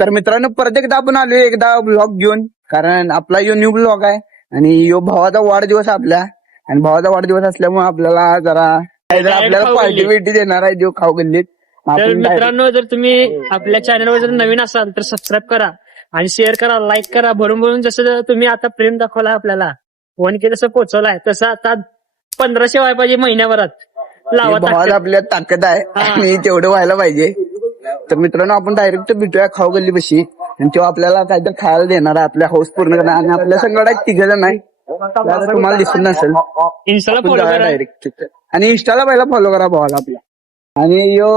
तर मित्रांनो परत एकदा आपण आलो एकदा ब्लॉग घेऊन, कारण आपला यो न्यू ब्लॉग आहे आणि यो भावाचा वाढदिवस आपल्या, आणि भावाचा वाढदिवस असल्यामुळे आपल्याला जरा आपल्याला पार्टी बिर्टी देणार आहे जो खाऊ गल्लीत. तर मित्रांनो जर तुम्ही आपल्या चॅनलवर जर नवीन असाल तर सबस्क्राईब करा आणि शेअर करा, लाईक करा. भरून भरून जसं तुम्ही आता प्रेम दाखवलाय आपल्याला, 1K जसं पोहोचवलाय तसं आता 1500 व्हायला पाहिजे महिन्याभरात. लावा भावात आपल्यात ताकद आहे आणि तेवढं व्हायला पाहिजे. तर मित्रांनो आपण डायरेक्ट भेटूया खाऊ गल्ली बशी, आणि तेव्हा आपल्याला काहीतरी खायला देणार आहे, आपल्या हाऊस पूर्ण करणार. आणि आपल्या संगड 3 जण आहे, तुम्हाला दिसून नसेल. इंस्टाला फॉलो करा डायरेक्ट आणि इंस्टाला पहिला फॉलो करा भावाला आपल्या. आणि यो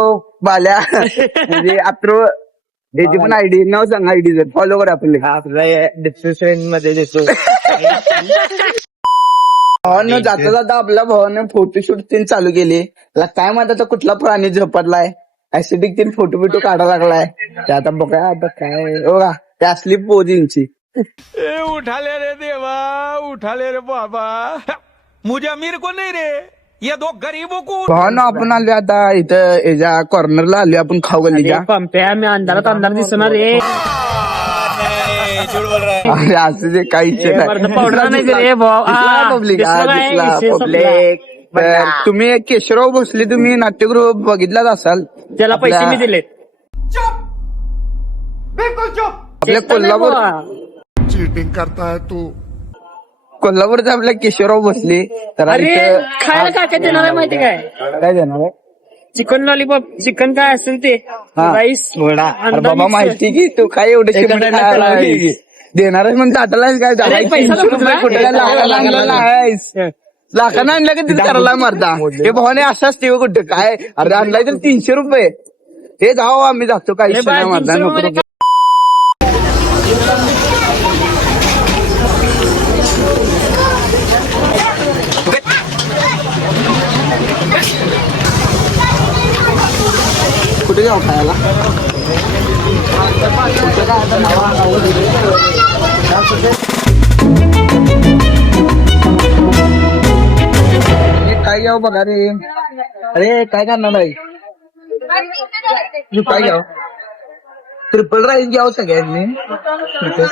बाल्या म्हणजे अप्रो त्याची पण आयडी नाव सांग, आयडी जर फॉलो करा आपल्या डिस्क्रिप्शन मध्ये देतो. भावानं जाता जाता आपल्या भावानं फोटोशूट तीन चालू केली. त्याला काय माहित आता कुठला प्राणी झोपडलाय, ऍसिडिक तीन फोटो बिटो काढायला लागलाय. ते आता बघा आता काय बघा ते असली पोजींची. उठाले रे देवा, उठाले रे बाबा, मुझे अमीर को नहीं रे, ये दो गरीबों को. भावानं आपण आलो आता इथं याच्या कॉर्नरला आलो आपण खाऊ गल्लीच्या. पंप्या मी अंधारात अंधार दिसणार रे. अरे असं जे काही पावडर नाही रे भाऊ. पब्लिक तुम्ही केशवराव भोसले तुम्ही नाट्यगृह बघितलाच असाल, त्याला पैसे मी दिले. आपल्या कोल्हापूर चीटिंग करता है तू. कोल्हापूरचा आपल्या केशवराव भोसले. तर अरे खायला काय काय देणार आहे माहिती काय? काय देणार आहे? चिकन लॉलीपॉप, चिकन काय असेल ते, राईस. अरे बाबा माहिती की तू काय एवढे देणार आहेस म्हणून ताटालाच काय झालं? अरे पैसा 300 रुपये कुठे काय लाखाला आणलेला आहेस? लाखानं आणलं का तिथे करायला मारता हे भावाने असं असते कुठे काय? अरे आणलाय तर 300 रुपये. हे जाऊ आम्ही जातो काही मारता नको. कुठे जाऊ खायला? कुठे काय आता काय घ्याव बघा रे. अरे काय करणार आहे तू? काय घ्याव? ट्रिपल राईस घ्याव सगळ्यांनी.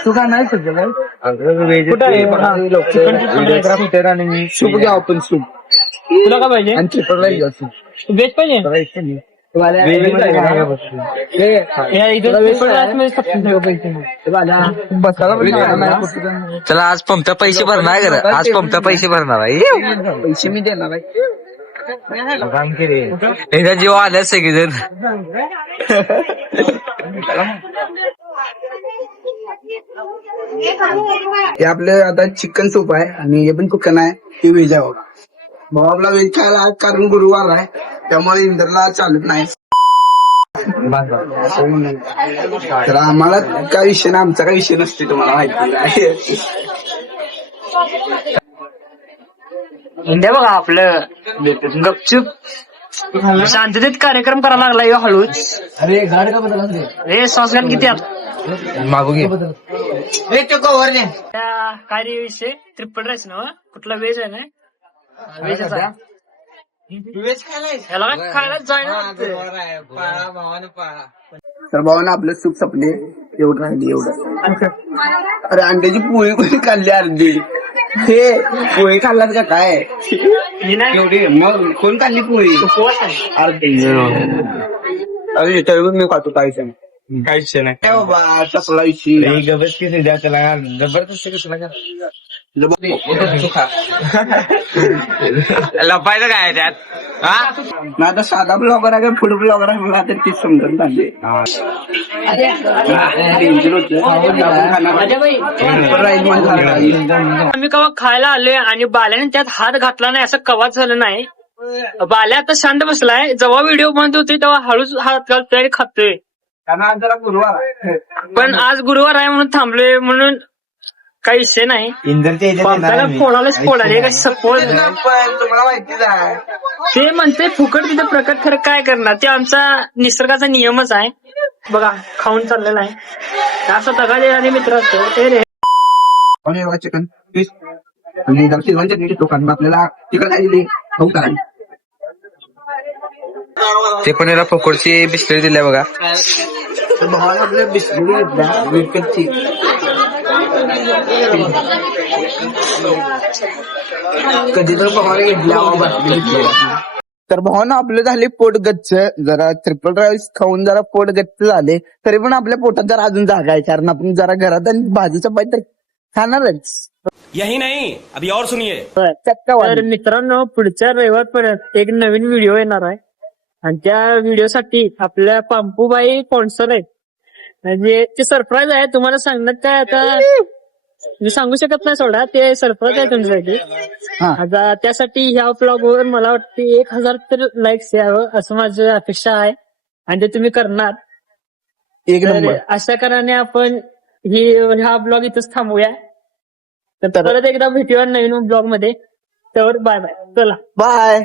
तू काय नाही सगळं आणि सूप घ्याव आपण सूप. तुला काय पाहिजे? आणि ट्रिपल राईस घ्याव सूप. व्हेज पाहिजे? चला आज पंप्या पैसे भरणार आहे का? आज पंप्या पैसे भरणार आहे. पैसे मी देणार आहे. एकदा जीव आल्या सगळेजण. हे आपलं आता चिकन सूप आहे आणि हे पण चिकन आहे. ते व्हेज आहे बघा. भाऊ आपला व्हेज खायला आज कारण गुरुवार आहे त्यामुळे इंदरला चालत नाही. तर आम्हाला काय विषय नाही, आमचा काय विषय नसते तुम्हाला माहिती. इंडिया बघा आपलं गपचूप शांततेत कार्यक्रम करायला लागला यो हळूच. अरे गाडी का बदल रे सॉस घाल किती आत मागू घे. काय रे विषय? ट्रिपल राईस ना? कुठला व्हेज आहे ना? व्हेजच आहे. याला काय खायला जायना. तर भावानं आपलं सूप संपले. एवढं राहिली एवढं. अरे अंड्याची पोळी कोणी खाल्ली अर्धी. हे पोळी खाल्लात का काय? एवढी मग कोण खाल्ली पोळी अर्धी? अरे तरी मी खातो काहीच नाही. काहीच नाही बाबा तसला विषय जबरदस्त लपायचं काय त्यात? ना आता साधा ब्लॉगर आहे का फूड ब्लॉगर आहे मला तर तीच समजून झाली. आम्ही कवा खायला आलोय आणि बाल्याने त्यात हात घातला नाही असं कवाच झालं नाही. बाल्या आता शांत बसलाय. जेव्हा व्हिडिओ बंद होते तेव्हा हळूच हात घालतोय आणि खातोय. पण आज गुरुवार आहे म्हणून थांबलोय, म्हणून काही विषय नाही. पंपाला फोडायलाच फोडाले काय सपोज. तुम्हाला माहितीच आहे ते म्हणते फुकट तिथे प्रकट, खरं काय करणार? ते आमचा निसर्गाचा नियमच आहे. बघा खाऊन चाललेला आहे असं दगा दे आणि मित्र असतो ते रे. चिकन पीस आणि आपल्याला तिकडे काय दिली खाऊ काय ते पण याला पकोडची बिस्किट दिल्या बघा. तर भावानं आपल्या बिस्किट घेतल्या विकतची. कधी तर भावाने घेतल्या. तर भावानं आपलं झाले पोट गच्च. जरा ट्रिपल राईस खाऊन जरा पोट गच्च झाले, तरी पण आपल्या पोटात जरा अजून जागा आहे, कारण आपण जरा घरात आणि भाजी चपाती तर खाणारच. यही नहीं, अभी और सुनिए. चक्का तर वाली. मित्रांनो, पुढच्या रविवारपर्यंत एक नवीन व्हिडिओ येणार आहे आणि त्या व्हिडिओसाठी आपल्या पांपूबाई स्पॉन्सर आहेत. म्हणजे ते सरप्राईज आहे, तुम्हाला सांगण्यात काय आता मी सांगू शकत नाही, सोडा ते सरप्राईज आहे तुमच्यासाठी. हा. आता त्यासाठी ह्या ब्लॉग वर मला वाटते 1000 तर लाईक्स यावं असं माझी अपेक्षा आहे आणि ते तुम्ही करणार. एक तर नंबर. अशा कारणाने आपण हा ब्लॉग इथंच थांबूया. तर परत एकदा भेटूया नवीन ब्लॉग मध्ये. तर बाय बाय, चला बाय.